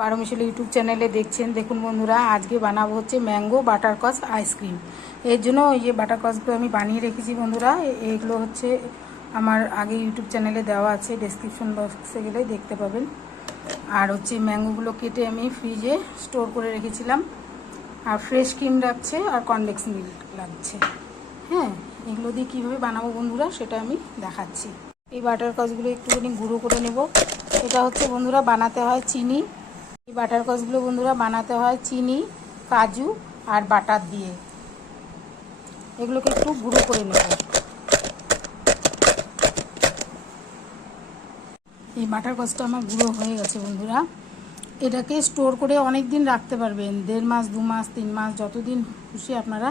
বারো মিশালি ইউটিউব চ্যানেলে দেখছেন। দেখুন বন্ধুরা, আজকে বানাবো হচ্ছে ম্যাঙ্গো বাটারকচ আইসক্রিম। এর জন্য এই যে বাটারকচগুলো আমি বানিয়ে রেখেছি বন্ধুরা। এইগুলো হচ্ছে আমার আগে ইউটিউব চ্যানেলে দেওয়া আছে, ডেসক্রিপশন বক্সে গেলে দেখতে পাবেন। আর হচ্ছে ম্যাঙ্গোগুলো কেটে আমি ফ্রিজে স্টোর করে রেখেছিলাম। আর ফ্রেশ ক্রিম লাগছে আর কনডেন্স মিল্ক লাগছে। হ্যাঁ, এগুলো দিয়ে কীভাবে বানাবো বন্ধুরা সেটা আমি দেখাচ্ছি। এই বাটারকচগুলো একটুখানি গুঁড়ো করে নেব। এটা হচ্ছে বন্ধুরা বানাতে হয় চিনি। এই বাটারকচগুলো বন্ধুরা বানাতে হয় চিনি, কাজু আর বাটার দিয়ে। এগুলোকে একটু গুঁড়ো করে নেব। এই বাটারকচটা আমার গুঁড়ো হয়ে গেছে বন্ধুরা। এটাকে স্টোর করে অনেক দিন রাখতে পারবেন, 1.5 মাস, 2 মাস, 3 মাস, যতদিন খুশি আপনারা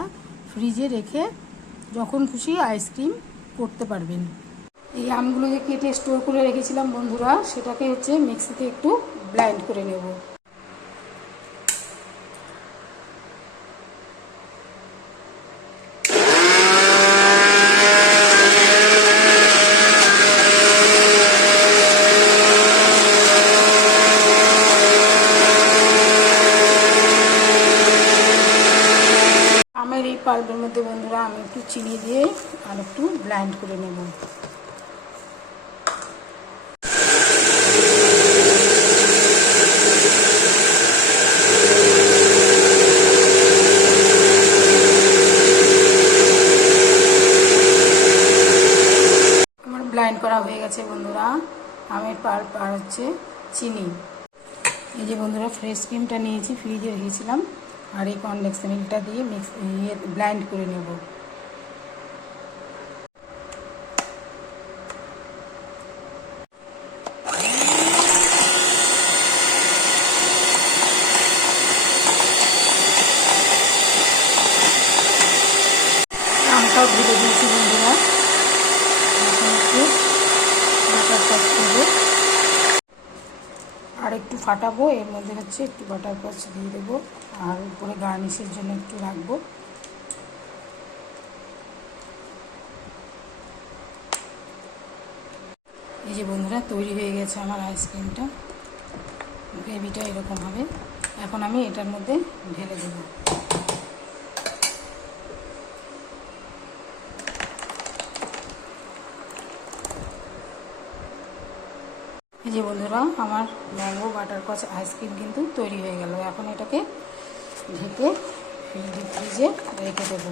ফ্রিজে রেখে যখন খুশি আইসক্রিম করতে পারবেন। এই আমগুলো যে কেটে স্টোর করে রেখেছিলাম বন্ধুরা, সেটাকে হচ্ছে মিক্সিতে একটু ব্লেন্ড করে নেব। আমের এই পাল্পের মধ্যে বন্ধুরা আমি একটু চিনি দিয়ে আর একটু ব্লেন্ড করে নেব। আমার ব্লেন্ড করা হয়ে গেছে বন্ধুরা আমের পাল্প আর হচ্ছে চিনি। এই যে বন্ধুরা ফ্রেশ ক্রিমটা নিয়েছি, ফ্রিজে রেখেছিলাম, আর এই কনডেন্স মিল্কটা দিয়ে ব্লেন্ড করে নেব। আমটাও ধুয়ে দিয়েছি বন্ধুরা। এখন একটু বাটারকচ দেবো আর একটু ফাটাবো। এর মধ্যে হচ্ছে একটু বাটারকচ দিয়ে দেবো আর উপরে গার্নিশের জন্য একটু রাখবো। এই যে বন্ধুরা তৈরি হয়ে গেছে আমার আইসক্রিমটা। গ্রেভিটা এরকম হবে। এখন আমি এটার মধ্যে ঢেলে দেব। এই যে বন্ধুরা আমার ম্যাঙ্গো বাটারকচ আইসক্রিম কিন্তু তৈরি হয়ে গেল। এখন এটাকে ঢেকে ফ্রিজে রেখে দেবো।